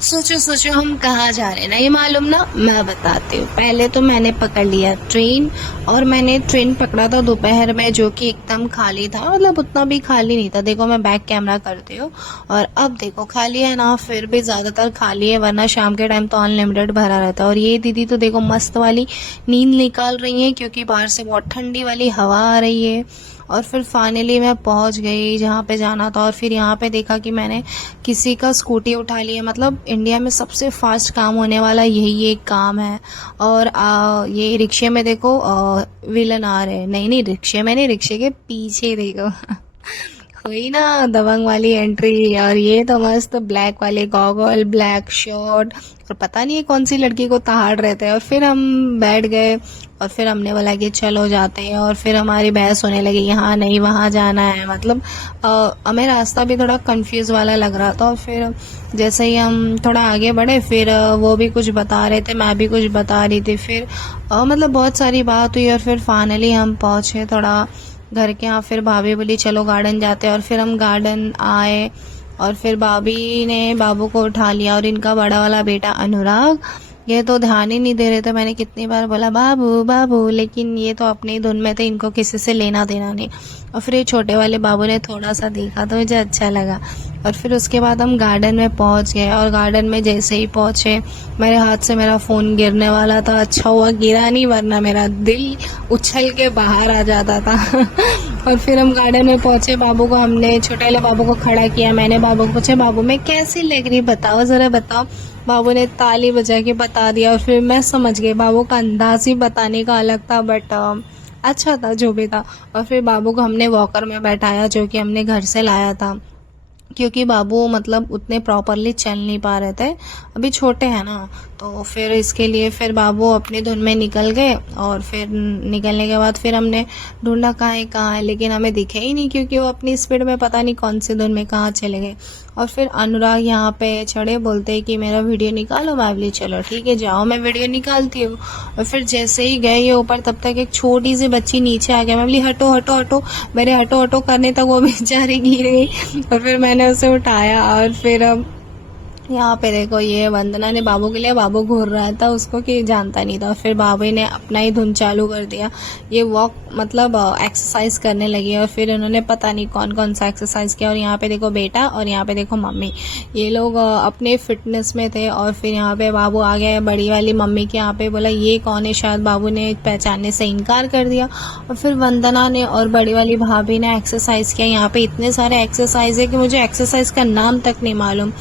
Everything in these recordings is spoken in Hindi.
सोचो सोचो हम कहाँ जा रहे हैं, नहीं मालूम ना। मैं बताती हूँ। पहले तो मैंने पकड़ लिया ट्रेन, और मैंने ट्रेन पकड़ा था दोपहर में, जो कि एकदम खाली था। मतलब उतना भी खाली नहीं था। देखो मैं बैक कैमरा करती हूँ, और अब देखो खाली है ना, फिर भी ज्यादातर खाली है, वरना शाम के टाइम तो अनलिमिटेड भरा रहता है। और ये दीदी तो देखो मस्त वाली नींद निकाल रही है, क्योंकि बाहर से बहुत ठंडी वाली हवा आ रही है। और फिर फाइनली मैं पहुंच गई जहाँ पे जाना था। और फिर यहाँ पे देखा कि मैंने किसी का स्कूटी उठा लिया। मतलब इंडिया में सबसे फास्ट काम होने वाला यही एक काम है। और ये रिक्शे में देखो विलन आ रहे हैं। नहीं नहीं, रिक्शे में नहीं, रिक्शे के पीछे देखो हुई ना दबंग वाली एंट्री। और ये तो मस्त ब्लैक वाले गॉगल, ब्लैक शर्ट, और पता नहीं कौन सी लड़की को ताड़ रहे थे। और फिर हम बैठ गए, और फिर हमने बोला कि चलो जाते हैं। और फिर हमारी बहस होने लगी, यहाँ नहीं वहाँ जाना है। मतलब हमें रास्ता भी थोड़ा कंफ्यूज वाला लग रहा था। और फिर जैसे ही हम थोड़ा आगे बढ़े, फिर वो भी कुछ बता रहे थे, मैं भी कुछ बता रही थी। फिर मतलब बहुत सारी बात हुई, और फिर फाइनली हम पहुंचे थोड़ा घर के यहाँ। फिर भाभी बोली चलो गार्डन जाते हैं, और फिर हम गार्डन आए। और फिर भाभी ने बाबू को उठा लिया, और इनका बड़ा वाला बेटा अनुराग, ये तो ध्यान ही नहीं दे रहे थे। मैंने कितनी बार बोला बाबू बाबू, लेकिन ये तो अपनी ही धुन में थे, इनको किसी से लेना देना नहीं। और फिर ये छोटे वाले बाबू ने थोड़ा सा देखा तो मुझे अच्छा लगा। और फिर उसके बाद हम गार्डन में पहुंच गए, और गार्डन में जैसे ही पहुंचे, मेरे हाथ से मेरा फोन गिरने वाला था। अच्छा हुआ गिरा नहीं, वरना मेरा दिल उछल के बाहर आ जाता था और फिर हम गार्डन में पहुंचे। बाबू को हमने, छोटे वाले बाबू को खड़ा किया। मैंने बाबू को पूछा, बाबू मैं कैसी लग रही, बताओ जरा बताओ। बाबू ने ताली बजा के बता दिया। और फिर मैं समझ गई, बाबू का अंदाज ही बताने का अलग था, बट अच्छा था जो भी था। और फिर बाबू को हमने वॉकर में बैठाया, जो कि हमने घर से लाया था, क्योंकि बाबू मतलब उतने प्रॉपरली चल नहीं पा रहे थे, अभी छोटे हैं ना। तो फिर इसके लिए फिर बाबू अपनी धुन में निकल गए। और फिर निकलने के बाद फिर हमने ढूंढा कहाँ है, लेकिन हमें दिखे ही नहीं, क्योंकि वो अपनी स्पीड में पता नहीं कौन सी धुन में कहाँ चले गए। और फिर अनुराग यहाँ पे चढ़े, बोलते हैं कि मेरा वीडियो निकालो। मैं बोली चलो ठीक है जाओ, मैं वीडियो निकालती हूँ। और फिर जैसे ही गए ये ऊपर, तब तक एक छोटी सी बच्ची नीचे आ गया। मैं बोली हटो हटो हटो, मेरे हटो हटो करने तक वो बेचारी गिर गई। और फिर मैंने उसे उठाया। और फिर यहाँ पे देखो ये वंदना ने बाबू के लिए, बाबू घूर रहा था उसको कि जानता नहीं था। फिर बाबू ने अपना ही धुन चालू कर दिया। ये वॉक मतलब एक्सरसाइज करने लगी। और फिर उन्होंने पता नहीं कौन कौन सा एक्सरसाइज किया। और यहाँ पे देखो बेटा, और यहाँ पे देखो मम्मी, ये लोग अपने फिटनेस में थे। और फिर यहाँ पे बाबू आ गया बड़ी वाली मम्मी के यहाँ पे, बोला ये कौन है, शायद बाबू ने पहचानने से इनकार कर दिया। और फिर वंदना ने और बड़ी वाली भाभी ने एक्सरसाइज किया। यहाँ पे इतने सारे एक्सरसाइज है कि मुझे एक्सरसाइज का नाम तक नहीं मालूम।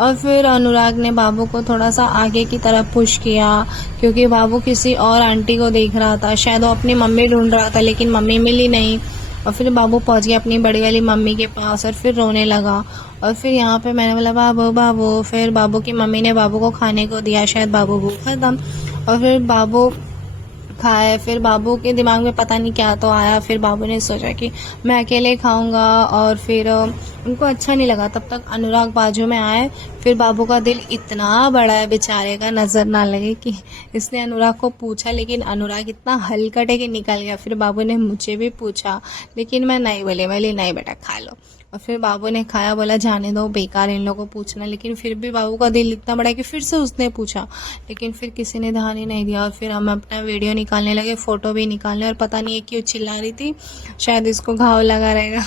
और फिर अनुराग ने बाबू को थोड़ा सा आगे की तरफ पुश किया, क्योंकि बाबू किसी और आंटी को देख रहा था। शायद वो अपनी मम्मी ढूंढ रहा था, लेकिन मम्मी मिली नहीं। और फिर बाबू पहुंच गया अपनी बड़ी वाली मम्मी के पास, और फिर रोने लगा। और फिर यहाँ पे मैंने बोला बाबू बाबू। फिर बाबू की मम्मी ने बाबू को खाने को दिया, शायद बाबू भूखा था। और फिर बाबू खाए। फिर बाबू के दिमाग में पता नहीं क्या तो आया। फिर बाबू ने सोचा कि मैं अकेले खाऊंगा। और फिर उनको अच्छा नहीं लगा। तब तक अनुराग बाजू में आए। फिर बाबू का दिल इतना बड़ा है बेचारे का, नजर ना लगे, कि इसने अनुराग को पूछा, लेकिन अनुराग इतना हलकटे के निकल गया। फिर बाबू ने मुझे भी पूछा, लेकिन मैं नहीं बोली, मैं नहीं बेटा खा लो। और फिर बाबू ने खाया, बोला जाने दो, बेकार इन लोगों को पूछना। लेकिन फिर भी बाबू का दिल इतना बड़ा है कि फिर से उसने पूछा, लेकिन फिर किसी ने ध्यान ही नहीं दिया। और फिर हम अपना वीडियो निकालने लगे, फोटो भी निकालने। और पता नहीं क्यों चिल्ला रही थी, शायद इसको घाव लगा रहेगा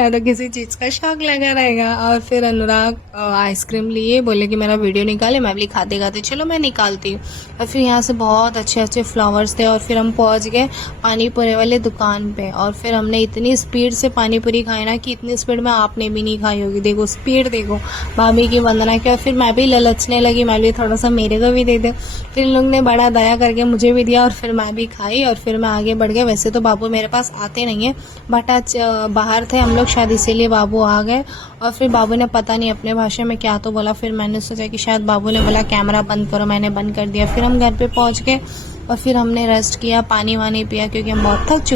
या तो किसी चीज का शौक लगा रहेगा। और फिर अनुराग आइसक्रीम लिए, बोले कि मेरा वीडियो निकाले। मैं भी खाते खाते चलो मैं निकालती हूँ। और फिर यहाँ से बहुत अच्छे अच्छे फ्लावर्स थे। और फिर हम पहुंच गए पानी पूरी वाले दुकान पे। और फिर हमने इतनी स्पीड से पानी पूरी खाई ना, कि इतनी स्पीड में आपने भी नहीं खाई होगी। देखो स्पीड देखो भाभी की, वंदना की। और फिर मैं भी ललचने लगी, मैं भी थोड़ा सा मेरे को भी दे दे। फिर इन लोग ने बड़ा दया करके मुझे भी दिया, और फिर मैं भी खाई। और फिर मैं आगे बढ़ गया। वैसे तो बाबू मेरे पास आते नहीं है, बट आज बाहर थे हम लोग शायद, इसीलिए बाबू आ गए। और फिर बाबू ने पता नहीं अपने भाषा में क्या तो बोला। फिर मैंने सोचा कि शायद बाबू ने बोला कैमरा बंद करो, मैंने बंद कर दिया। फिर हम घर पे पहुंच गए, और फिर हमने रेस्ट किया, पानी वानी पिया, क्योंकि हम बहुत थक चुके